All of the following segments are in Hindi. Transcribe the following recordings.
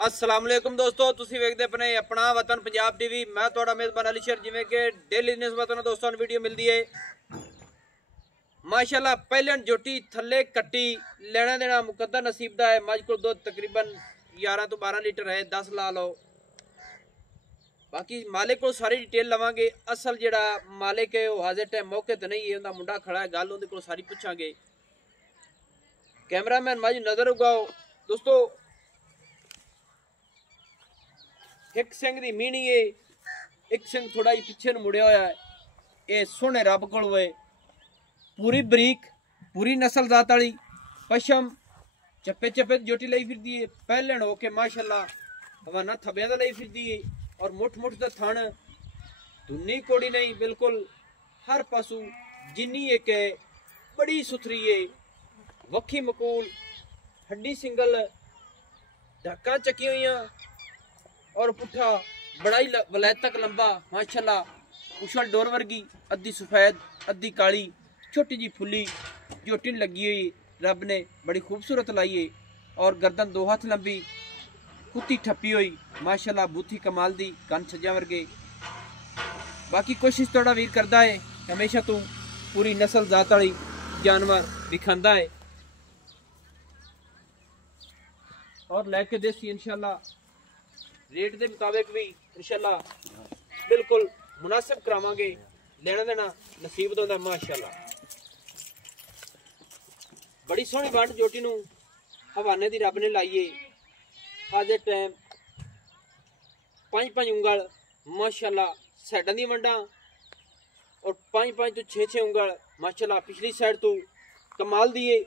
अस्सलाम वालेकुम दोस्तों, तुसी वेखदे अपने अपना वतन पंजाब टीवी। मैं थोड़ा मेजबान अली शेर। जिवें कि डेली निस्बत दोस्तों वीडियो मिलती है माशाल्लाह। पहले जोटी थले कट्टी लेना देना मुकद्दर नसीब दा है। मज को दुध तकरीबन 11 तो 12 लीटर है, 10 ला लो। बाकी मालिक को सारी डिटेल लवांगे। असल जेड़ा मालिक है वो हाजिर टाइम मौके ते नहीं है, उनका मुंडा खड़ा है। गल उनके को सारी पूछांगे। कैमरामैन मज नजर उगाओ दोस्तों। एक सिंह दी मीनी है, एक सिंह थोड़ा ही पिछे मुड़िया होया है। ये सोने रब कोल होए, पूरी बरीक पूरी नस्ल जात वाली पशम चप्पे चप्पे जोटी लाई फिरदी है। पहलन होके माशाल्लाह हवाना थबिया दा लाई फिरदी है। और मुठ मुठ दा थण धुन्नी कोड़ी नहीं, बिल्कुल हर पासू जिन्नी एक है। बड़ी सुथरी है, वक्खी मकूल, हड्डी सिंगल, ढक्का चकी हुई और पुठा बड़ा ही वलैत तक लंबा माशाल्लाह। उछल डोर वर्गी, अद्धी सफेद अद्धी काली, छोटी जी फुली जोटिन लगी हुई रब ने बड़ी खूबसूरत लाई है। और गर्दन 2 हाथ लंबी, कुत्ती ठप्पी हुई माशाल्लाह। बूथी कमाल दी, कन छज्जा वर्गे। बाकी कोशिश थोड़ा वीर करता है हमेशा तू पूरी नस्ल जात वाली जानवर दिखांदा है और लैके देसी इंशाल्लाह रेट के मुताबिक भी इंशाल्लाह बिल्कुल मुनासिब करावांगे। लेना देना नसीब तो माशाल्लाह। बड़ी सोहनी वंड जोटी नूं हवाने दी रब ने लाइए। हाजिर टाइम 5-5 उंगल माशाल्लाह साइडां दी वंडा और 5-5 तो 6-6 उंगल माशाल्लाह। पिछली साइड तो कमाल दी है,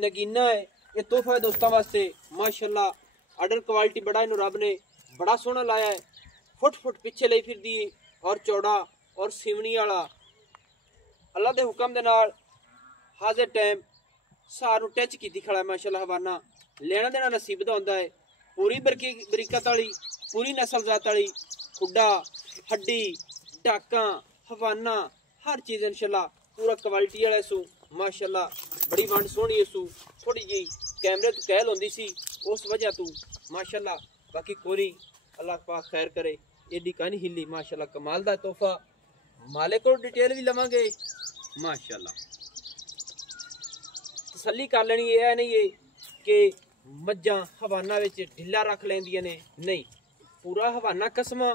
नगीना है। ये तोहफा है दोस्तों वास्ते माशाल्लाह। आर्डर क्वालिटी बड़ा इन्हों रब ने बड़ा सोहना लाया है। फुट फुट पिछे लाई फिर दी और चौड़ा और सिवनी वाला। अल्लाह के हुक्म दे नाल हाजिर टाइम सारू टच की खड़ा है माशाल्लाह। हवाना लेना देना नसीब दा होंदा है। पूरी बरीकत वाली, पूरी नस्ल जात वाली, खुड्डा हड्डी डाका हवाना हर चीज इंशाल्लाह पूरा क्वालिटी वाला सू माशाल्लाह। बड़ी वंड सोहनी सू। थोड़ी जी कैमरे तो कहल होंदी सी उस वजह तू माशाल्लाह। बाकी कोरी अल्लाह पाक खैर करे। एडी कानी हिली माशाल्लाह। कमाल दा तोहफा। मालिक को डिटेल भी लवांगे माशाल्लाह। तसल्ली कर लेनी है नहीं है कि मज्जां हवाना विच ढिला रख लेंदियां ने, नहीं पूरा हवाना कसमा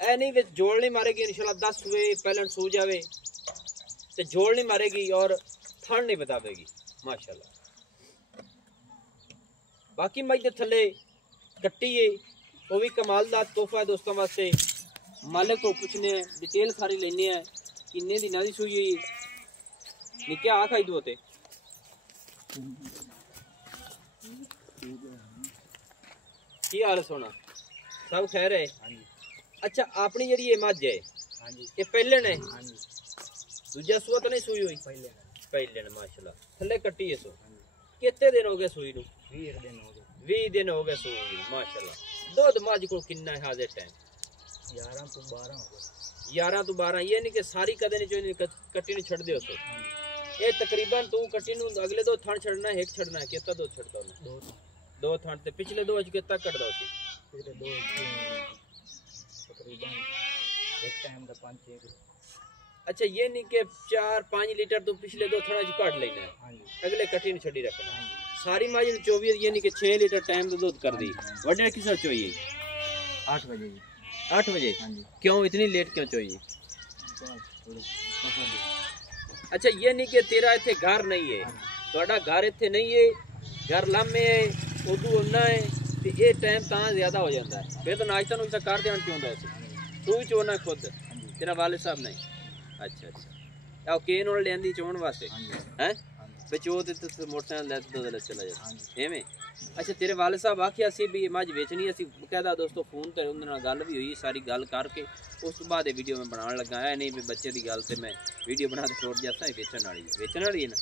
ऐ नहीं विच जोड़ नहीं मारेगी इंशाल्लाह। 10 वे पहले सो जावे ते जोड़ नहीं मारेगी और थन नहीं बतावेगी माशाल्लाह। बाकी मज दे थले कट्टी है, वो भी कमाल दा तोहफा दोस्तों वास्ते। मालिक को पूछने डिटेल सारी लेने हैं। किन्ने दिना दी सूई है निके आ खाई दोते की हाल सोना सब खैर है। अच्छा अपनी जड़ी ये मज है ये पहले ने दूजा सुआ तो नहीं सूई हुई पहले ने माशाल्लाह। थले कट्टी है सो कितने दिन हो गए सूई नूं? 20 दिन हो गए सूई माशाल्लाह। दूध मज को किन्ना है हाजिर टाइम? 11 तो 12 हो गए। 11 तो 12 ये नहीं कि सारी कदे नहीं चाहिए कट्टी नहीं छड़ दे सो। ये तकरीबन तू कट्टी नूं अगले 2 थान छड़ना है, एक छड़ना है। कितना दूध छड़दा है? 2 थान ते पिछले 2 अज कितना कटदा उसी? पिछले 2 तकरीबन एक टाइम दा 5-6। अच्छा ये नहीं कि 4-5 लीटर तू पिछले 2 थाना च काट लेना है, अगले कट्टी नहीं छड़ी रखना। सारी माजी 24 ये नहीं कि 6 लीटर टाइम तो दूध कर दी। वडे किस चाहिए? 8 बजे। 8 बजे? क्यों इतनी लेट क्यों चाहिए? अच्छा ये नहीं कि तेरा इतने घर नहीं है, थोड़ा घर इतने नहीं है, घर लामे है उदू उन्ना है तो ये टाइम तां ज्यादा हो जाता है। फिर तो नाश्ता नुश्ता कर देना क्यों होता है? तू भी चोना खुद तेरा वाले साहब नहीं? अच्छा अच्छा केन और लेंदी चोन वास्ते हैं बचो तो मोटरसाइकिल चला जाता एवें। अच्छा तेरे वाले साहब आखिया सी भी मज बेचनी असी बकायदा दोस्तों फोन ते उन्हां नाल गल भी हुई। सारी गल करके उस तो बाद वीडियो में बनाने लगा है। नहीं भी बच्चे की गल से मैं वीडियो बना के छोड़ जाता है। बेचने वाली है ना?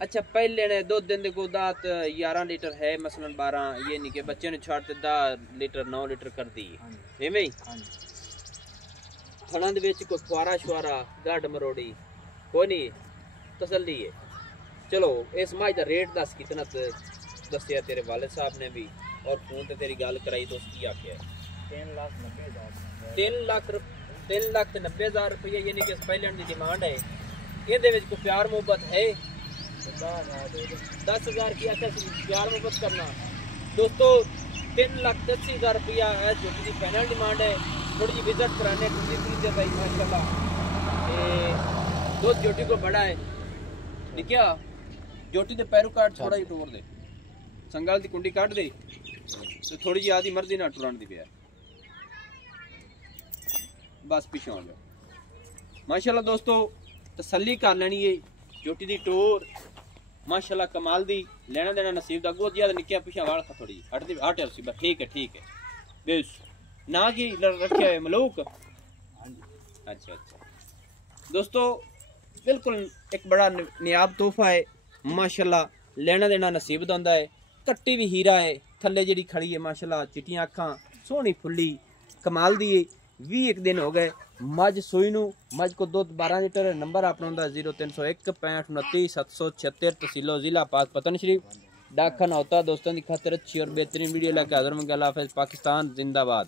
अच्छा पहले ने 2 दिन को दात 11 लीटर है मसलन 12 ये नहीं कि बच्चे ने छाड़ 10 लीटर 9 लीटर कर दी एवें। थणा दे विच कोई फुआरा शुआरा गढ़ मरोड़ी कोई नहीं, तसल्ली है। चलो इस मज का रेट दस कितना दसिया तेरे वालिद साहब ने भी और फोन ते तेरी गल कराई तो उसकी आख्या 3,90,000 रुपया यानी कि पहले की डिमांड है। ये को प्यार मोहब्बत है 10,000 की आख्या प्यार मोहब्बत करना। दोस्तों 3,80,000 रुपया है जो की फाइनल डिमांड है। थोड़ी जी विजिट कराने भाई माशाल्लाह। दो जोटी को बड़ा है देखिया जोटी दे पैरों काट थोड़ा ही टोर दे संगाल दी कुंडी काट दे तो थोड़ी जी आदि मर्जी ना टुरान दी प्यार बस पीछे हो जाओ। माशाल्लाह दोस्तों तसल्ली कर लेनी है जोटी दी टोर माशाल्लाह कमाल दी लेना देना नसीब दा गो ज्यादा निक्किया पीछे वाल खा थोड़ी हट दी हट सी बस ठीक है बेस ना की रखे है मलूक। अच्छा दोस्तों बिल्कुल एक बड़ा नियाब तोहफा है माशाल्लाह लेना देना नसीब दा हुंदा है। कट्टी भी हीरा है थल्ले जिहड़ी खड़ी है माशाल्लाह चिट्टियां अखां सोहनी फुल्ली कमाल दी है। 21 दिन हो गए मज सोई नू मज को दुध 12 लीटर नंबर अपना हुंदा 0301 65 29 776 तहसीलो जिला पाक पतन शरीफ डाकखाना होता। दोस्तों की खातिर अच्छी और बेहतरीन वीडियो लेकर हाजिर मंगल हाफिज पाकिस्तान जिंदाबाद।